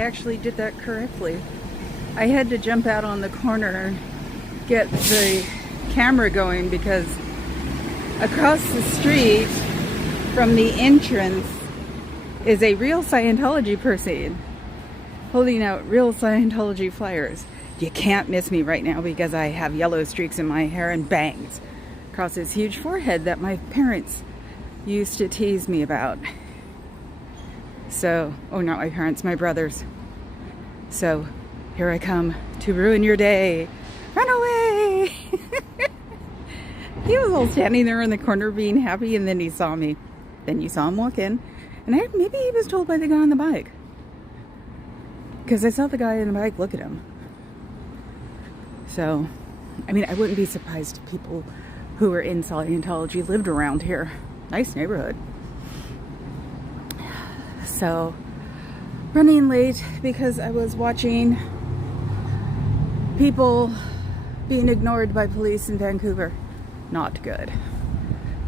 actually did that correctly. I had to jump out on the corner, get the camera going, because across the street from the entrance is a real Scientology person holding out real Scientology flyers. You can't miss me right now because I have yellow streaks in my hair and bangs across this huge forehead that my parents used to tease me about. So, oh, not my parents, my brothers. So, here I come to ruin your day. Run away! He was all standing there in the corner being happy, and then he saw me. Then you saw him walk in, and maybe he was told by the guy on the bike. Because I saw the guy on the bike look at him. So, I mean, I wouldn't be surprised if people who were in Scientology lived around here. Nice neighborhood. So, running late because I was watching people being ignored by police in Vancouver. Not good.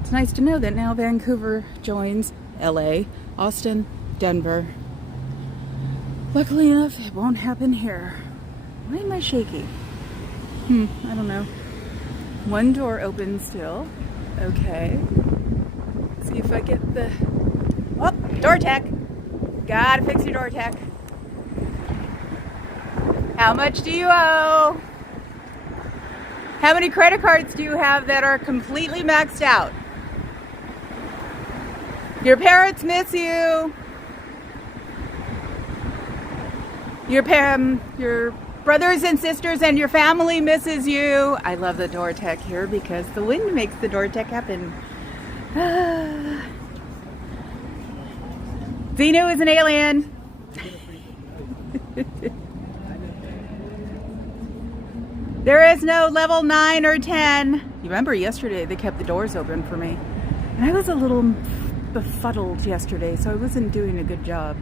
It's nice to know that now Vancouver joins LA, Austin, Denver. Luckily enough, it won't happen here. Why am I shaky? I don't know. One door open still. Okay. Let's see if I get the... Oh, door tech. Gotta fix your door tech. How much do you owe? How many credit cards do you have that are completely maxed out? Your parents miss you. Your brothers and sisters and your family misses you. I love the door tech here because the wind makes the door tech happen. Zeno is an alien. There is no level 9 or 10. You remember yesterday they kept the doors open for me. And I was a little befuddled yesterday, so I wasn't doing a good job.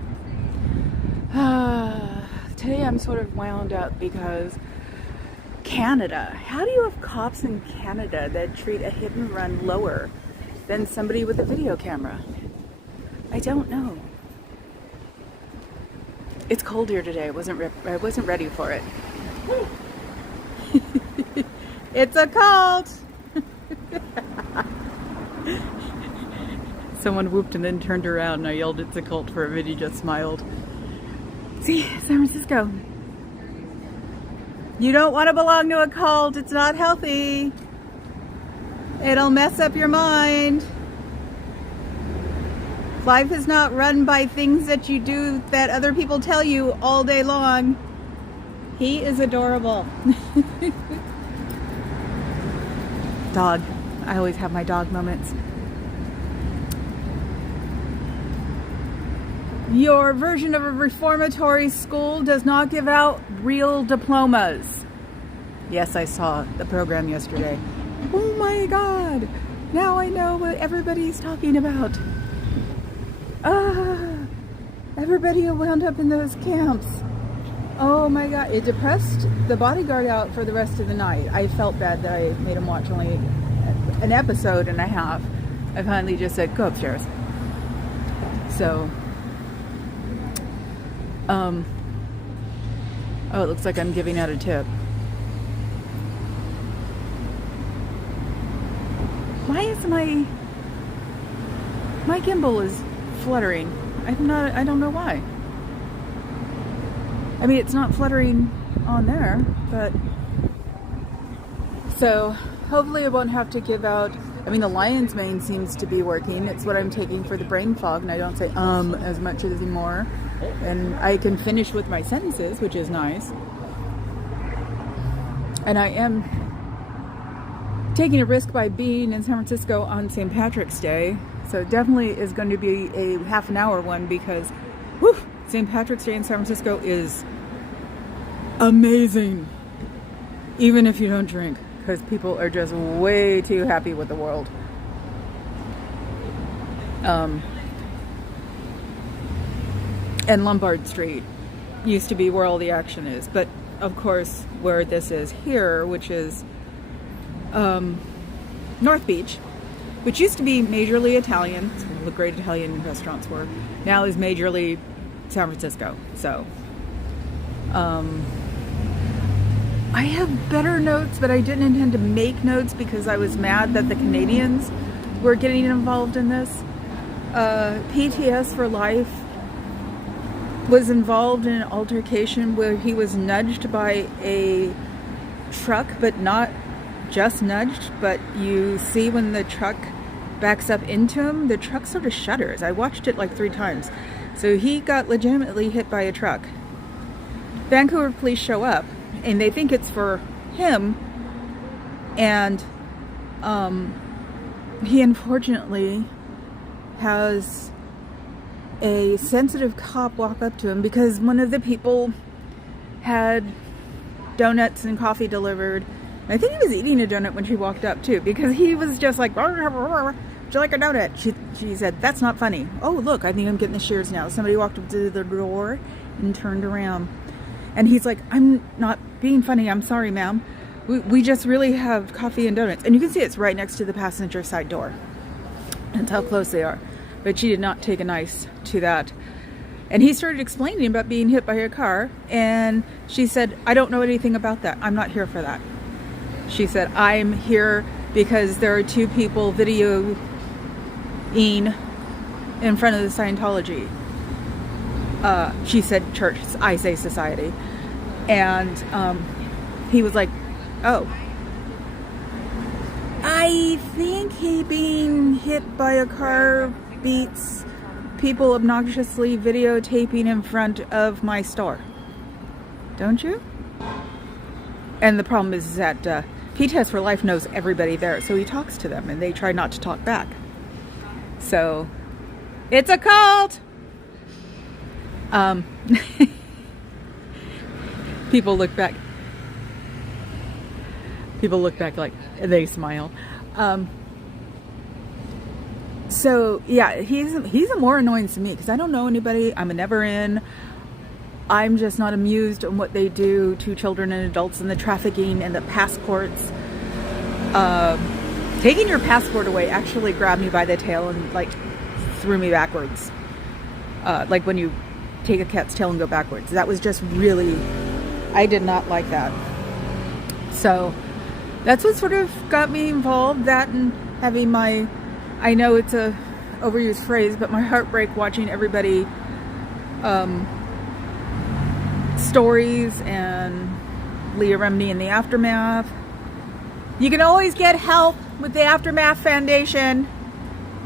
Today I'm sort of wound up because Canada. How do you have cops in Canada that treat a hit and run lower than somebody with a video camera? I don't know. It's cold here today. I wasn't ready for it. It's a cult. Someone whooped and then turned around and I yelled, "It's a cult," for him, and he just smiled. See, San Francisco. You don't want to belong to a cult. It's not healthy. It'll mess up your mind. Life is not run by things that you do that other people tell you all day long. He is adorable. Dog. I always have my dog moments. Your version of a reformatory school does not give out real diplomas. Yes, I saw the program yesterday. Oh my God. Now I know what everybody's talking about. Everybody who wound up in those camps. Oh my God. It depressed the bodyguard out for the rest of the night. I felt bad that I made him watch only an episode and a half. I finally just said, go upstairs. So... oh, it looks like I'm giving out a tip. Why is my gimbal is fluttering? I don't know why. I mean, it's not fluttering on there, but so hopefully I won't have to give out. I mean, the lion's mane seems to be working. It's what I'm taking for the brain fog, and I don't say as much anymore. And I can finish with my sentences, which is nice. And I am taking a risk by being in San Francisco on St. Patrick's Day. So it definitely is going to be a half an hour one because St. Patrick's Day in San Francisco is amazing. Even if you don't drink, because people are just way too happy with the world. And Lombard Street used to be where all the action is, but of course where this is here, which is North Beach, which used to be majorly Italian, where the great Italian restaurants were, now is majorly San Francisco. So I have better notes, but I didn't intend to make notes because I was mad that the Canadians were getting involved in this. PTS for Life was involved in an altercation where he was nudged by a truck, but not just nudged, but you see when the truck backs up into him, the truck sort of shudders. I watched it like 3 times. So he got legitimately hit by a truck. Vancouver police show up and they think it's for him, and he unfortunately has a sensitive cop walk up to him because one of the people had donuts and coffee delivered. I think he was eating a donut when she walked up too, because he was just like, "Would you like a donut?" She said, "That's not funny." "Oh, look, I think I'm getting the shears now." Somebody walked up to the door and turned around. And he's like, "I'm not being funny. I'm sorry, ma'am. We just really have coffee and donuts." And you can see it's right next to the passenger side door. That's how close they are. But she did not take a nice to that. And he started explaining about being hit by a car. And she said, "I don't know anything about that. I'm not here for that." She said, "I'm here because there are 2 people videoing in front of the Scientology." She said church, I say society. And he was like, "Oh, I think he being hit by a car beats people obnoxiously videotaping in front of my store. Don't you?" And the problem is that PTS for Life knows everybody there, so he talks to them and they try not to talk back. So it's a cult. People look back. People look back like they smile. So yeah, he's more annoying to me because I don't know anybody. I'm a never in. I'm just not amused on what they do to children and adults and the trafficking and the passports. Taking your passport away actually grabbed me by the tail and like threw me backwards. Like when you take a cat's tail and go backwards. That was just really, I did not like that. So that's what sort of got me involved. That and having my, I know it's a overused phrase, but my heartbreak watching everybody stories and Leah Remini in the Aftermath. You can always get help with the Aftermath Foundation.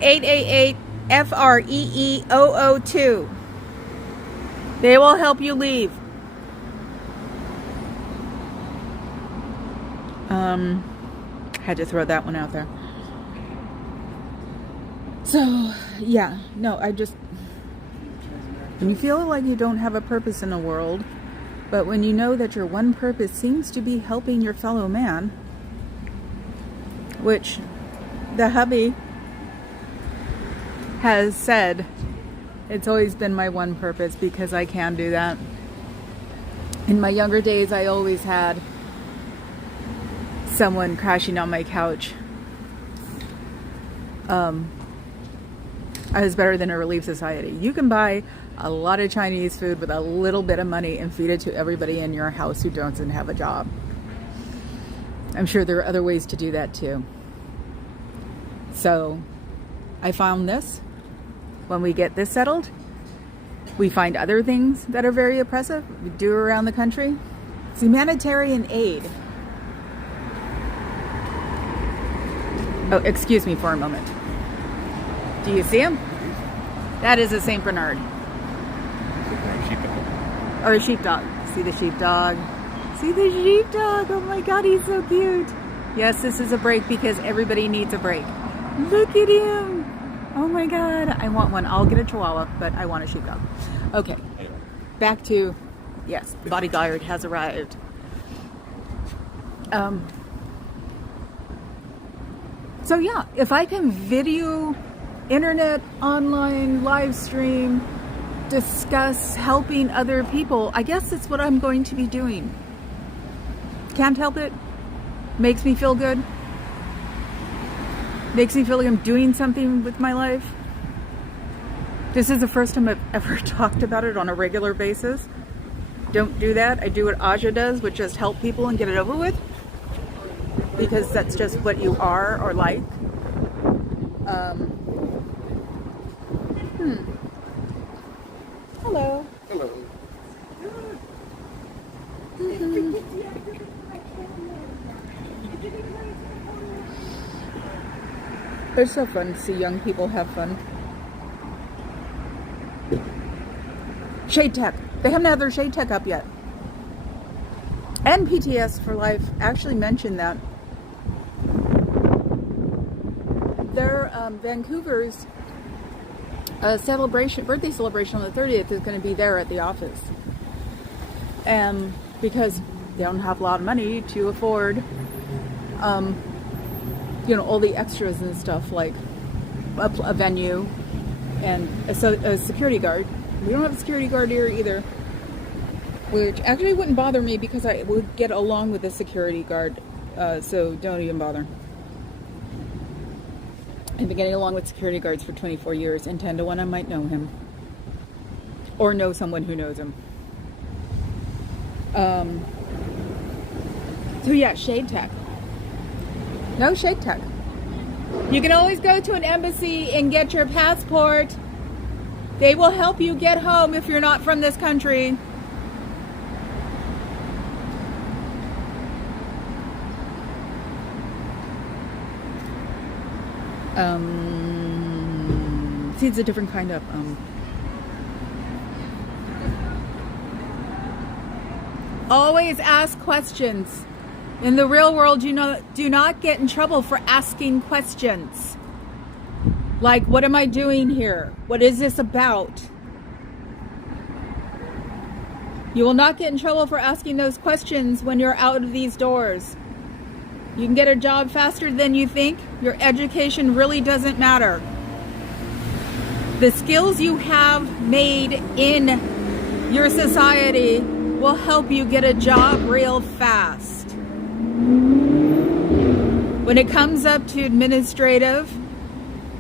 888-FREEOO2. They will help you leave. Had to throw that one out there. So, yeah, no, when you feel like you don't have a purpose in the world, but when you know that your one purpose seems to be helping your fellow man, which the hubby has said, it's always been my one purpose because I can do that. In my younger days, I always had someone crashing on my couch. I was better than a Relief Society. You can buy a lot of Chinese food with a little bit of money and feed it to everybody in your house who doesn't have a job. I'm sure there are other ways to do that too. So I found this. When we get this settled, we find other things that are very oppressive. We do around the country. It's humanitarian aid. Oh, excuse me for a moment. Do you see him? That is a St. Bernard. Or a sheepdog. See the sheepdog? See the sheepdog? Oh my God, he's so cute. Yes, this is a break because everybody needs a break. Look at him. Oh my God, I want one. I'll get a Chihuahua, but I want a sheepdog. Okay, back to, yes, the bodyguard has arrived. So yeah, if I can video, internet, online, live stream, discuss helping other people, I guess that's what I'm going to be doing. Can't help it. Makes me feel good. Makes me feel like I'm doing something with my life. This is the first time I've ever talked about it on a regular basis. don't do that. I do what Aja does, which is help people and get it over with. Because that's just what you are or like. Hello. Hello. It's so fun to see young people have fun. Shade Tech. They haven't had their Shade Tech up yet. And PTS for Life actually mentioned that. Their Vancouver's birthday celebration on the 30th is going to be there at the office. And because they don't have a lot of money to afford, all the extras and stuff like a venue and a security guard. We don't have a security guard here either, which actually wouldn't bother me because I would get along with the security guard, so don't even bother. I've been getting along with security guards for 24 years, and 10 to 1 I might know him. Or know someone who knows him. So yeah, Shade Tech. No Shade Tech. You can always go to an embassy and get your passport. They will help you get home if you're not from this country. See, it's a different kind of always ask questions. In the real world, do not get in trouble for asking questions. Like, what am I doing here? What is this about? You will not get in trouble for asking those questions when you're out of these doors. You can get a job faster than you think. Your education really doesn't matter. The skills you have made in your society will help you get a job real fast. When it comes up to administrative,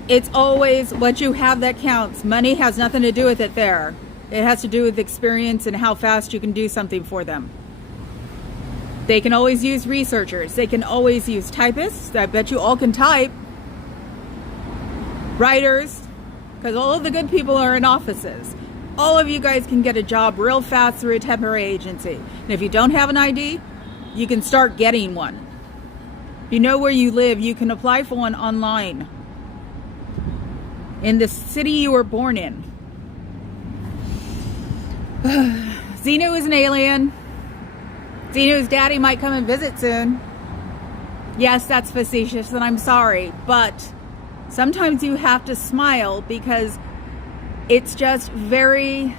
it's always what you have that counts. Money has nothing to do with it there. It has to do with experience and how fast you can do something for them. They can always use researchers. They can always use typists. I bet you all can type. Writers, because all of the good people are in offices. All of you guys can get a job real fast through a temporary agency. And if you don't have an ID, you can start getting one. If you know where you live, you can apply for one online. In the city you were born in. Xenu is an alien. Xenu's daddy might come and visit soon. Yes, that's facetious, and I'm sorry, but sometimes you have to smile because it's just very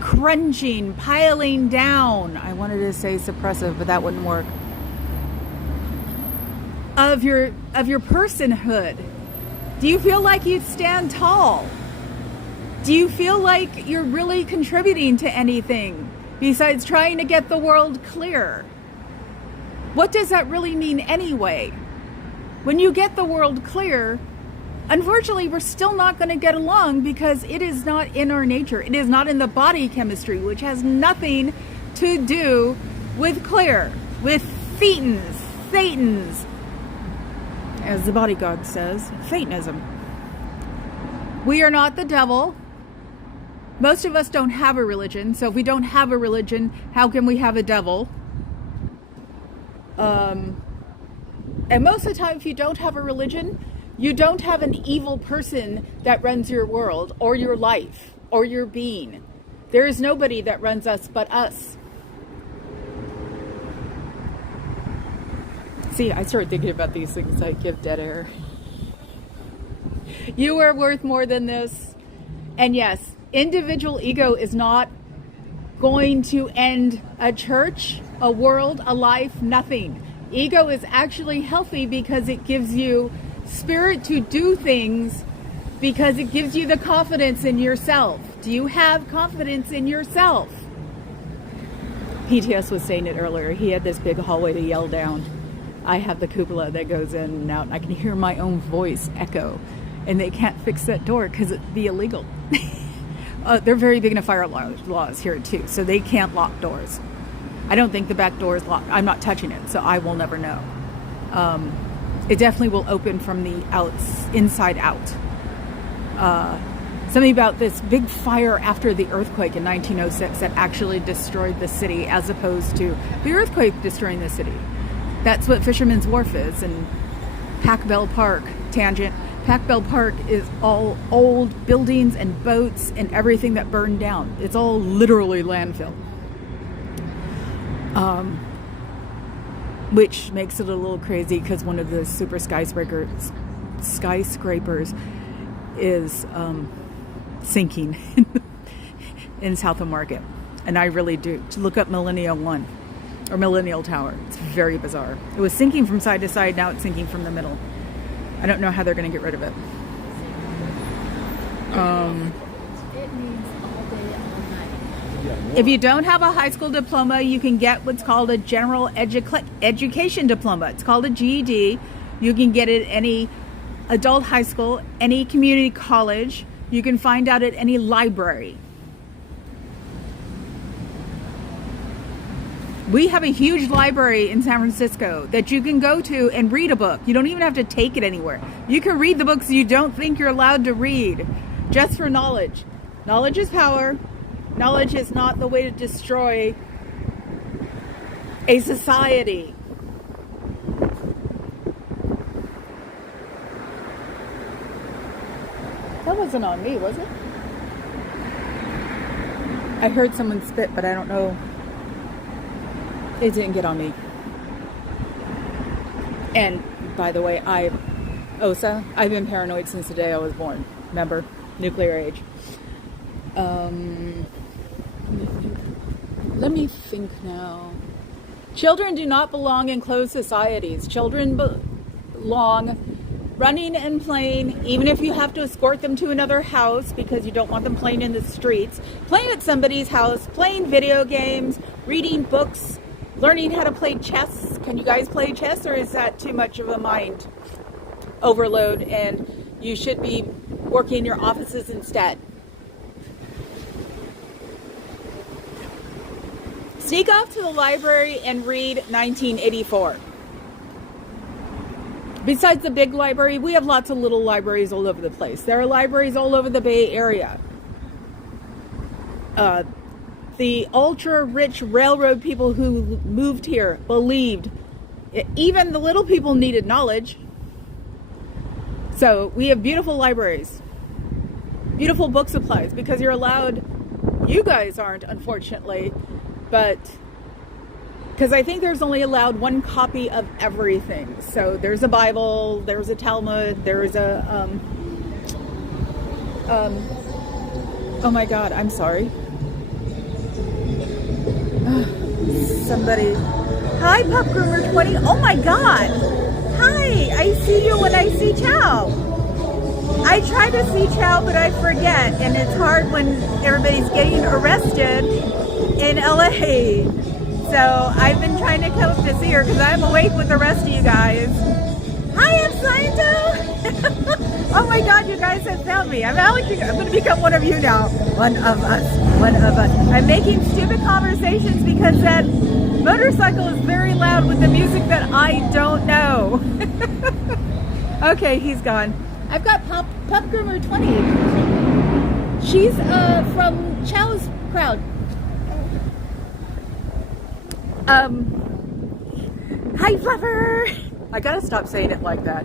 crunching, piling down. I wanted to say suppressive, but that wouldn't work. Of your personhood. Do you feel like you stand tall? Do you feel like you're really contributing to anything besides trying to get the world clear? What does that really mean anyway? When you get the world clear, unfortunately, we're still not going to get along because it is not in our nature. It is not in the body chemistry, which has nothing to do with clear, with Satan's, as the bodyguard says, Satanism. We are not the devil. Most of us don't have a religion, so if we don't have a religion, how can we have a devil? And most of the time, if you don't have a religion, you don't have an evil person that runs your world, or your life, or your being. There is nobody that runs us but us. See, I started thinking about these things. I give dead air. You are worth more than this. And yes, individual ego is not going to end a church, a world, a life, nothing. Ego is actually healthy because it gives you spirit to do things, because it gives you the confidence in yourself. Do you have confidence in yourself? PTS was saying it earlier. He had this big hallway to yell down. I have the cupola that goes in and out, and I can hear my own voice echo. And they can't fix that door because it'd be illegal. They're very big into fire laws here too, so they can't lock doors. I don't think the back door is locked. I'm not touching it, so I will never know. It definitely will open from the inside out. Something about this big fire after the earthquake in 1906 that actually destroyed the city, as opposed to the earthquake destroying the city. That's what Fisherman's Wharf is, and Pac Bell Park, tangent. Pac Bell Park is all old buildings and boats and everything that burned down. It's all literally landfill. Which makes it a little crazy because one of the super skyscrapers is sinking in South of Market. And I really do. To look up Millennial One or Millennial Tower. It's very bizarre. It was sinking from side to side. Now it's sinking from the middle. I don't know how they're going to get rid of it. It means all day, all night. If you don't have a high school diploma, you can get what's called a general education diploma. It's called a GED. You can get it at any adult high school, any community college. You can find out at any library. We have a huge library in San Francisco that you can go to and read a book. You don't even have to take it anywhere. You can read the books you don't think you're allowed to read, just for knowledge. Knowledge is power. Knowledge is not the way to destroy a society. That wasn't on me, was it? I heard someone spit, but I don't know. It didn't get on me. And by the way, I've been paranoid since the day I was born. Remember? Nuclear age. Let me think now. Children do not belong in closed societies. Children belong running and playing, even if you have to escort them to another house because you don't want them playing in the streets, playing at somebody's house, playing video games, reading books, learning how to play chess. Can you guys play chess, or is that too much of a mind overload and you should be working in your offices instead? Sneak off to the library and read 1984. Besides the big library, we have lots of little libraries all over the place. There are libraries all over the Bay Area. The ultra-rich railroad people who moved here believed even the little people needed knowledge. So we have beautiful libraries, beautiful book supplies, because you're allowed. You guys aren't, unfortunately, but because I think there's only allowed one copy of everything. So there's a Bible, there's a Talmud, there's a oh my God, I'm sorry. Somebody. Hi, Pup Groomer 20. Oh my God. Hi, I see you when I see Chow. I try to see Chow, but I forget, and it's hard when everybody's getting arrested in LA. So I've been trying to come up to see her because I'm awake with the rest of you guys. Hi, I'm Scientology. Oh my God, you guys have found me. I'm going to become one of you now. One of us. One of us. I'm making stupid conversations because that motorcycle is very loud with the music that I don't know. Okay, he's gone. I've got Pup Groomer 20. She's from Chow's crowd. Hi, Fluffer. I gotta stop saying it like that.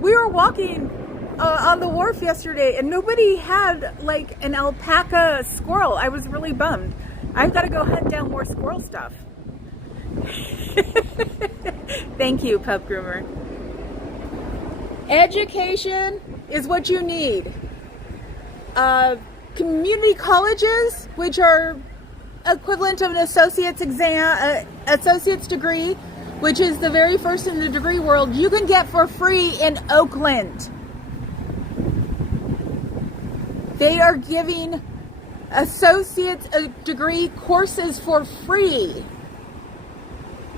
We were walking on the wharf yesterday and nobody had like an alpaca squirrel. I was really bummed. I've got to go hunt down more squirrel stuff. Thank you, Pup Groomer. Education is what you need. Community colleges, which are equivalent of an associate's degree, which is the very first in the degree world, you can get for free in Oakland. They are giving associate's degree courses for free.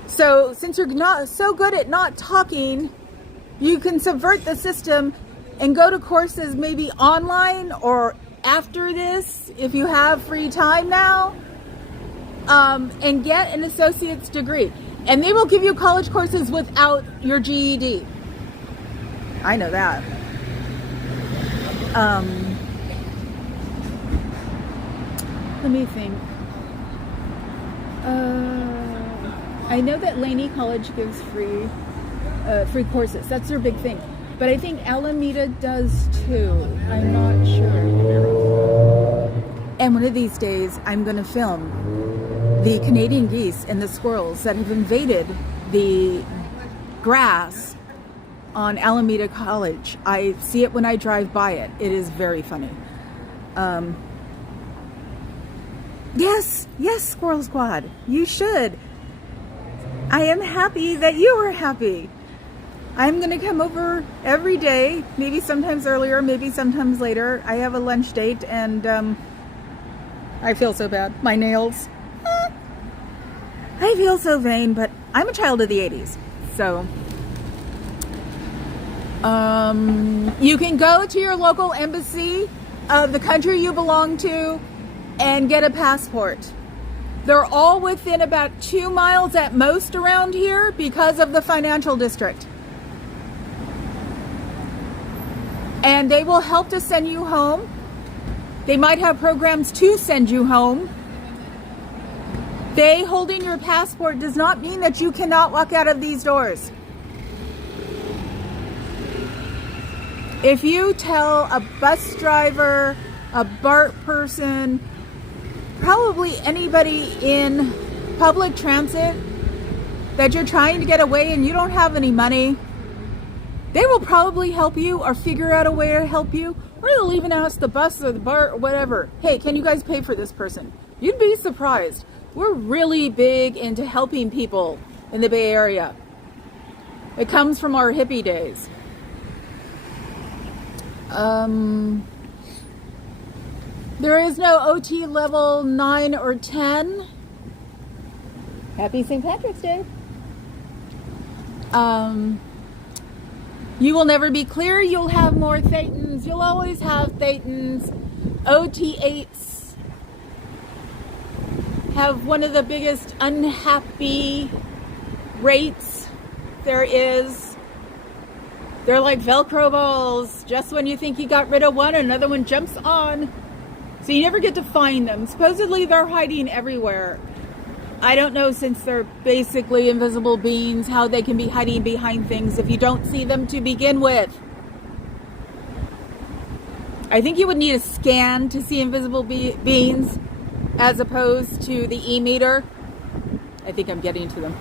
So since you're not so good at not talking, you can subvert the system and go to courses maybe online or after this, if you have free time now, and get an associate's degree. And they will give you college courses without your GED. I know that. Let me think. I know that Laney College gives free courses. That's their big thing. But I think Alameda does too. I'm not sure. And one of these days, I'm going to film the Canadian geese and the squirrels that have invaded the grass on Alameda College. I see it when I drive by it. It is very funny. Yes, Squirrel Squad. You should. I am happy that you are happy. I'm going to come over every day, maybe sometimes earlier, maybe sometimes later. I have a lunch date and I feel so bad. My nails. I feel so vain, but I'm a child of the 80s. So you can go to your local embassy of the country you belong to and get a passport. They're all within about 2 miles at most around here because of the financial district. And they will help to send you home. They might have programs to send you home. They holding your passport does not mean that you cannot walk out of these doors. If you tell a bus driver, a BART person, probably anybody in public transit that you're trying to get away and you don't have any money, they will probably help you or figure out a way to help you. Or they'll even ask the bus or the BART or whatever, hey, can you guys pay for this person? You'd be surprised. We're really big into helping people in the Bay Area. It comes from our hippie days. There is no OT level 9 or 10. Happy St. Patrick's Day. You will never be clear. You'll have more thetans. You'll always have thetans. OT8s have one of the biggest unhappy rates there is. They're like Velcro balls. Just when you think you got rid of one, another one jumps on. So you never get to find them. Supposedly they're hiding everywhere. I don't know, since they're basically invisible beings, how they can be hiding behind things if you don't see them to begin with. I think you would need a scan to see invisible beings as opposed to the e-meter. I think I'm getting to them.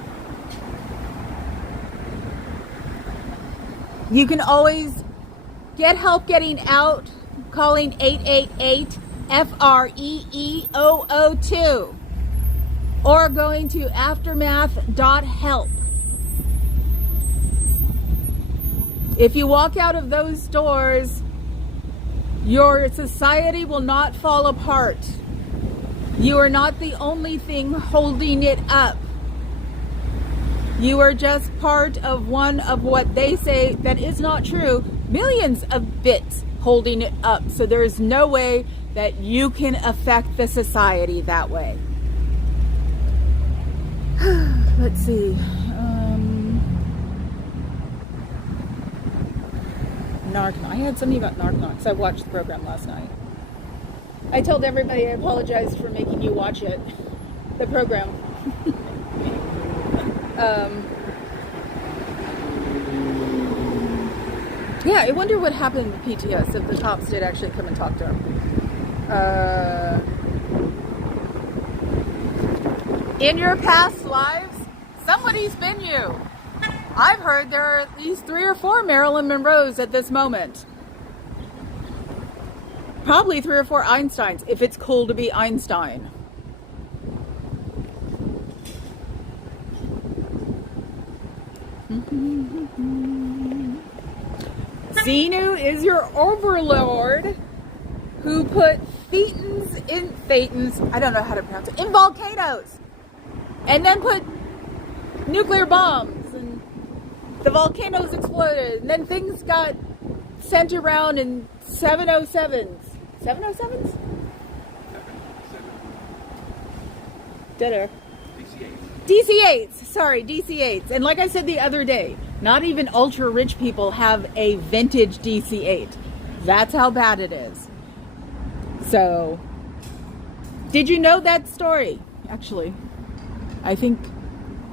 You can always get help getting out calling 888 FREEOO2 or going to aftermath.help. If you walk out of those doors, your society will not fall apart. You are not the only thing holding it up. You are just part of one of what they say that is not true. Millions of bits holding it up. So there is no way that you can affect the society that way. Let's see. Narconon. I had something about Narconon because I watched the program last night. I told everybody I apologized for making you watch it. The program. Yeah, I wonder what happened with PTS if the cops did actually come and talk to him. In your past lives, somebody's been you. I've heard there are at least 3 or 4 Marilyn Monroes at this moment. Probably 3 or 4 Einsteins, if it's cool to be Einstein. Xenu is your overlord who put thetans, I don't know how to pronounce it, in volcanoes. And then put nuclear bombs and the volcanoes exploded. And then things got sent around in 707s. 707s? Dinner. DC-8s. Sorry, DC-8s. And like I said the other day, not even ultra rich people have a vintage DC-8. That's how bad it is. So, did you know that story? Actually, I think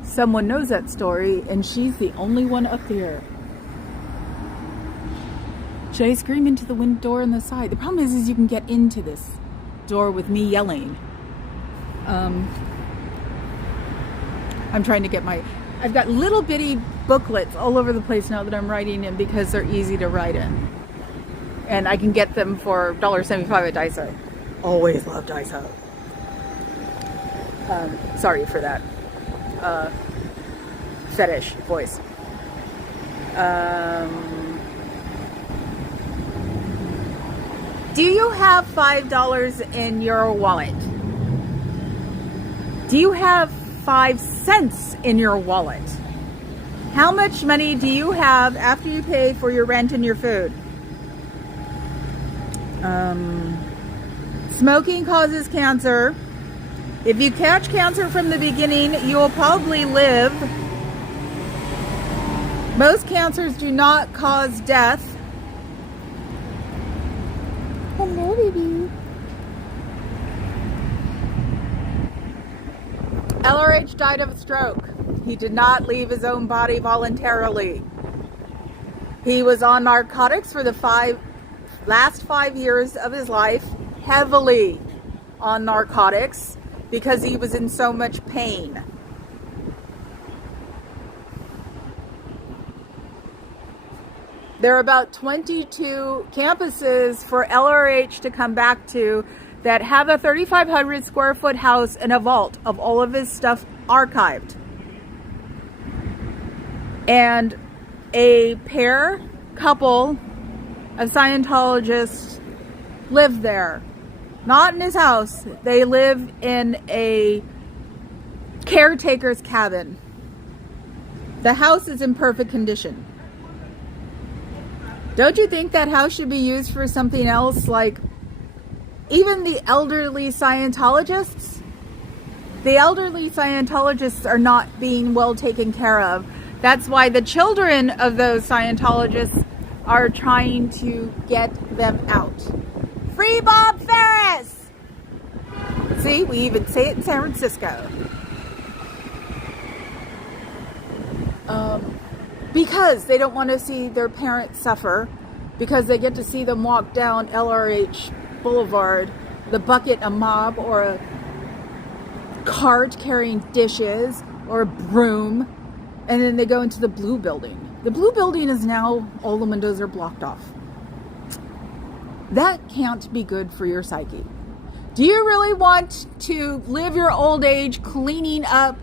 someone knows that story, and she's the only one up there. Should I scream into the door on the side? The problem is you can get into this door with me yelling. I'm trying to get I've got little bitty booklets all over the place now that I'm writing in because they're easy to write in. And I can get them for $1.75 at Daiso. Always love Daiso. Sorry for that fetish voice. Do you have $5 in your wallet? Do you have 5 cents in your wallet? How much money do you have after you pay for your rent and your food? Smoking causes cancer. If you catch cancer from the beginning, you will probably live. Most cancers do not cause death. Hello, baby. LRH died of a stroke. He did not leave his own body voluntarily. He was on narcotics for the last 5 years of his life, heavily on narcotics because he was in so much pain. There are about 22 campuses for LRH to come back to that have a 3,500 square foot house and a vault of all of his stuff archived. And a couple of Scientologists live there. Not in his house. They live in a caretaker's cabin. The house is in perfect condition. Don't you think that house should be used for something else? Like even the elderly Scientologists? The elderly Scientologists are not being well taken care of. That's why the children of those Scientologists are trying to get them out. Free Bob Ferris! See, we even say it in San Francisco. Because they don't want to see their parents suffer, because they get to see them walk down LRH Boulevard, the bucket a mob or a cart carrying dishes or a broom, and then they go into the blue building. The blue building is now, all the windows are blocked off. That can't be good for your psyche. Do you really want to live your old age cleaning up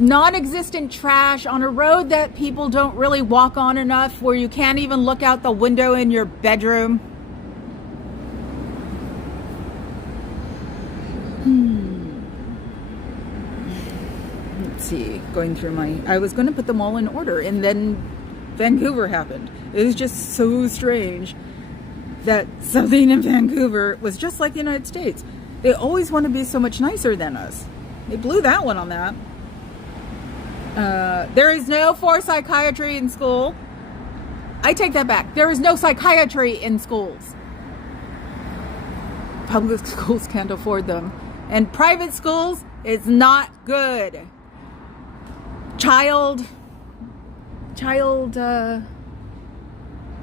non-existent trash on a road that people don't really walk on enough, where you can't even look out the window in your bedroom? Let's see, going through I was going to put them all in order, and then Vancouver happened. It was just so strange that something in Vancouver was just like the United States. They always want to be so much nicer than us. They blew that one on that. There is no for psychiatry in school. I take that back. There is no psychiatry in schools. Public schools can't afford them. And private schools is not good. Child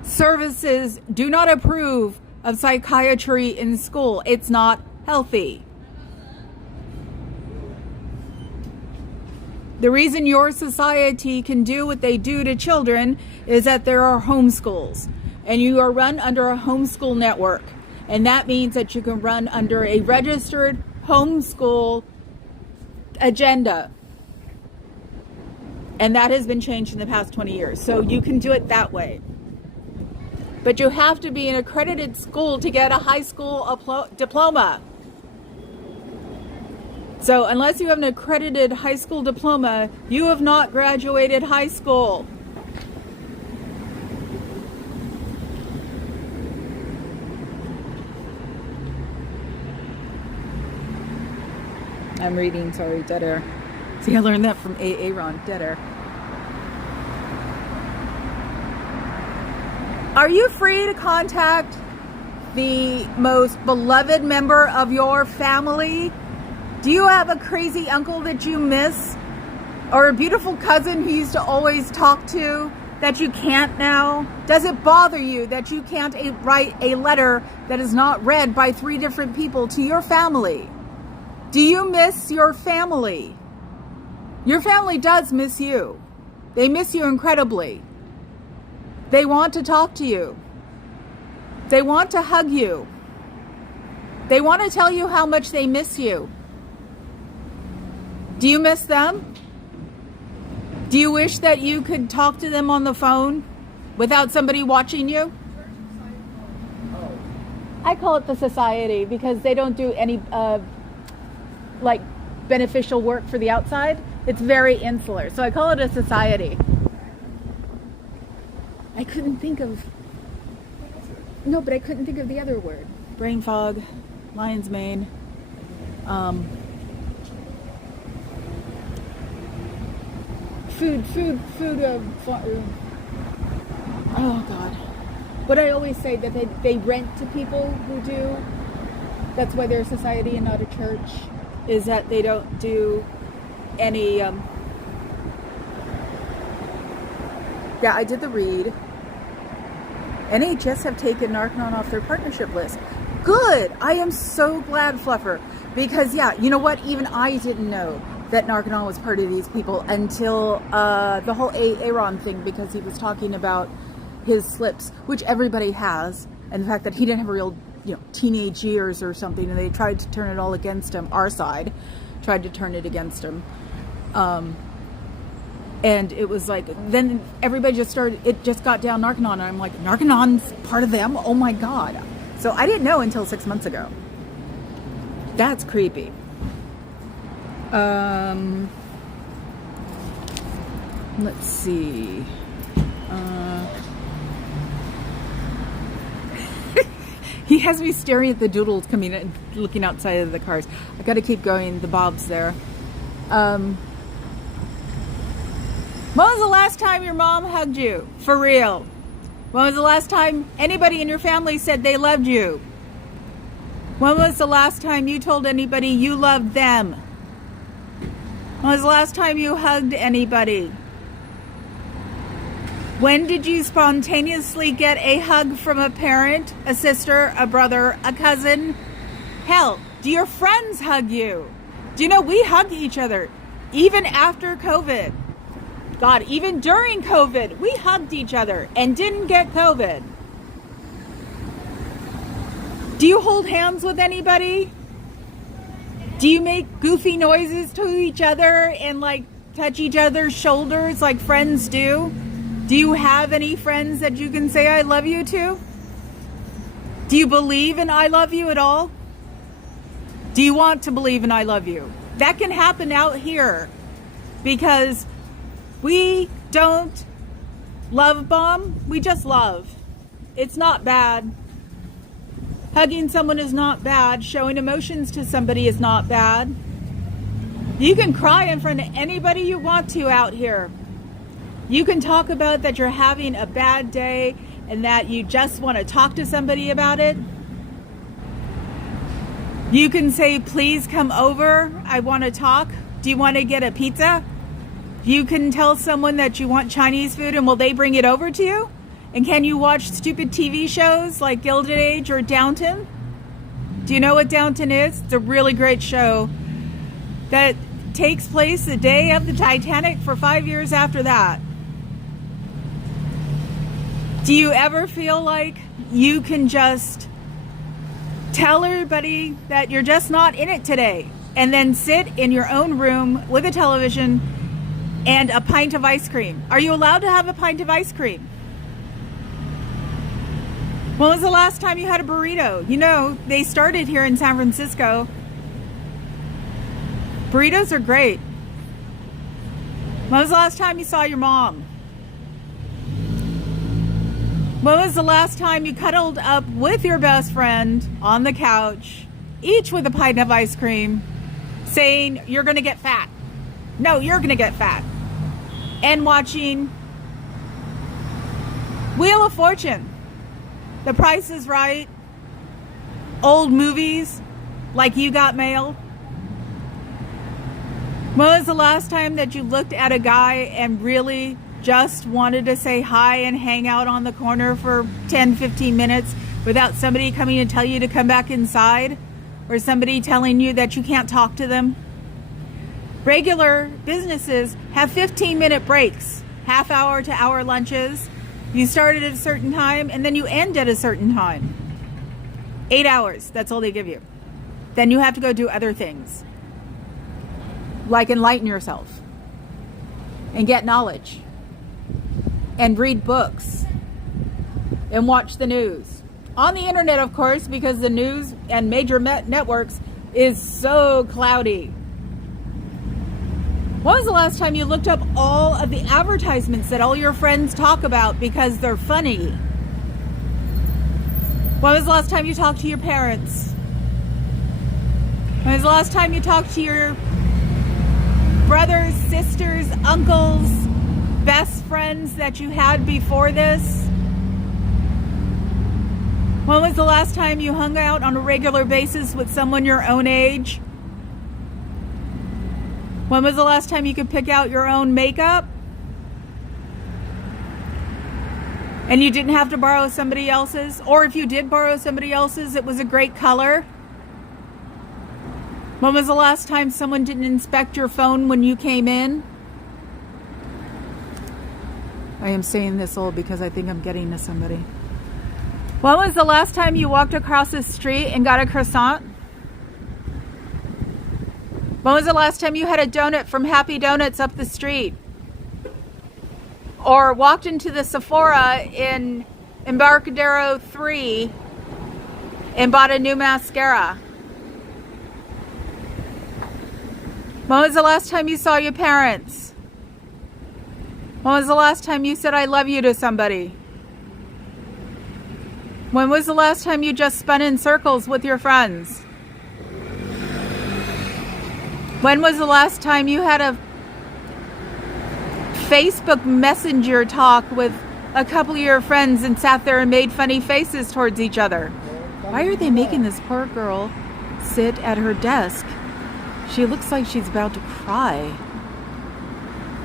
services do not approve of psychiatry in school. It's not healthy. The reason your society can do what they do to children is that there are homeschools, and you are run under a homeschool network. And that means that you can run under a registered homeschool agenda. And that has been changed in the past 20 years. So you can do it that way. But you have to be an accredited school to get a high school diploma. So unless you have an accredited high school diploma, you have not graduated high school. I'm reading, sorry, dead air. See, I learned that from Aaron, dead air. Are you free to contact the most beloved member of your family? Do you have a crazy uncle that you miss? Or a beautiful cousin who used to always talk to that you can't now? Does it bother you that you can't write a letter that is not read by 3 different people to your family? Do you miss your family? Your family does miss you. They miss you incredibly. They want to talk to you. They want to hug you. They want to tell you how much they miss you. Do you miss them? Do you wish that you could talk to them on the phone without somebody watching you? I call it the society because they don't do any like beneficial work for the outside. It's very insular. So I call it a society. I couldn't think of... No, but I couldn't think of the other word. Brain fog, lion's mane. Food. Oh God. What I always say that they rent to people who do. That's why they're a society and not a church. Is that they don't do any. Yeah, I did the read. NHS have taken Narconon off their partnership list. Good. I am so glad, Fluffer, because yeah, you know what? Even I didn't know that Narconon was part of these people until the whole Aaron thing, because he was talking about his slips, which everybody has, and the fact that he didn't have a real, teenage years or something, and they tried to turn it all against him. Our side tried to turn it against him. And it was like, then everybody just got down Narconon, and I'm like, Narconon's part of them? Oh my God. So I didn't know until 6 months ago. That's creepy. Let's see. He has me staring at the doodles coming in, looking outside of the cars. I've got to keep going. The Bob's there. When was the last time your mom hugged you? For real. When was the last time anybody in your family said they loved you? When was the last time you told anybody you loved them? When was the last time you hugged anybody? When did you spontaneously get a hug from a parent, a sister, a brother, a cousin? Hell, do your friends hug you? Do you know we hug each other even after COVID? God, even during COVID, we hugged each other and didn't get COVID. Do you hold hands with anybody? Do you make goofy noises to each other and touch each other's shoulders like friends do? Do you have any friends that you can say I love you to? Do you believe in I love you at all? Do you want to believe in I love you? That can happen out here because we don't love bomb. We just love. It's not bad. Hugging someone is not bad. Showing emotions to somebody is not bad. You can cry in front of anybody you want to out here. You can talk about that you're having a bad day and that you just want to talk to somebody about it. You can say, please come over. I want to talk. Do you want to get a pizza? You can tell someone that you want Chinese food and will they bring it over to you? And can you watch stupid TV shows like Gilded Age or Downton? Do you know what Downton is? It's a really great show that takes place the day of the Titanic for 5 years after that. Do you ever feel like you can just tell everybody that you're just not in it today and then sit in your own room with a television and a pint of ice cream? Are you allowed to have a pint of ice cream? When was the last time you had a burrito? You know, they started here in San Francisco. Burritos are great. When was the last time you saw your mom? When was the last time you cuddled up with your best friend on the couch, each with a pint of ice cream, saying you're going to get fat. No, you're going to get fat. And watching Wheel of Fortune, The Price is Right, old movies like You Got Mail. When was the last time that you looked at a guy and really just wanted to say hi and hang out on the corner for 10, 15 minutes without somebody coming to tell you to come back inside, or somebody telling you that you can't talk to them? Regular businesses have 15-minute breaks, half hour to hour lunches. You start at a certain time and then you end at a certain time. 8 hours, that's all they give you. Then you have to go do other things, like enlighten yourself and get knowledge and read books and watch the news. On the internet, of course, because the news and major networks is so cloudy. When was the last time you looked up all of the advertisements that all your friends talk about because they're funny? When was the last time you talked to your parents? When was the last time you talked to your brothers, sisters, uncles, best friends that you had before this? When was the last time you hung out on a regular basis with someone your own age? When was the last time you could pick out your own makeup? And you didn't have to borrow somebody else's? Or if you did borrow somebody else's, it was a great color? When was the last time someone didn't inspect your phone when you came in? I am saying this all because I think I'm getting to somebody. When was the last time you walked across the street and got a croissant? When was the last time you had a donut from Happy Donuts up the street? Or walked into the Sephora in Embarcadero 3 and bought a new mascara? When was the last time you saw your parents? When was the last time you said I love you to somebody? When was the last time you just spun in circles with your friends? When was the last time you had a Facebook Messenger talk with a couple of your friends and sat there and made funny faces towards each other? Why are they making this poor girl sit at her desk? She looks like she's about to cry.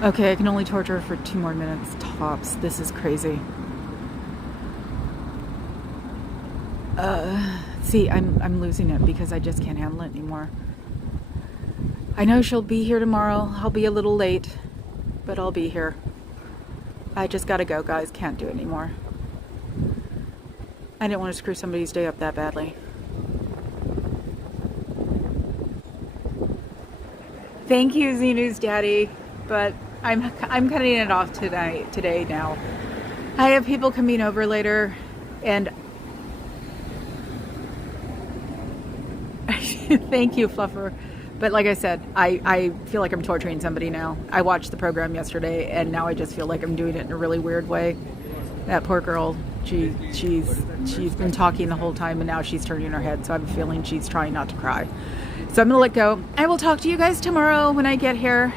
Okay, I can only torture her for 2 more minutes tops. This is crazy. See, I'm losing it because I just can't handle it anymore. I know she'll be here tomorrow. I'll be a little late, but I'll be here. I just gotta go, guys. Can't do it anymore. I didn't want to screw somebody's day up that badly. Thank you, Xenu's daddy, but I'm cutting it off today now. I have people coming over later, and thank you, Fluffer. But like I said, I feel like I'm torturing somebody now. I watched the program yesterday, and now I just feel like I'm doing it in a really weird way. That poor girl, she's been talking the whole time, and now she's turning her head, so I have a feeling she's trying not to cry. So I'm going to let go. I will talk to you guys tomorrow when I get here.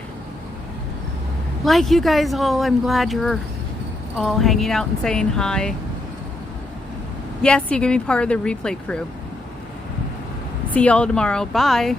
Like you guys all, I'm glad you're all hanging out and saying hi. Yes, you can be part of the replay crew. See y'all tomorrow. Bye.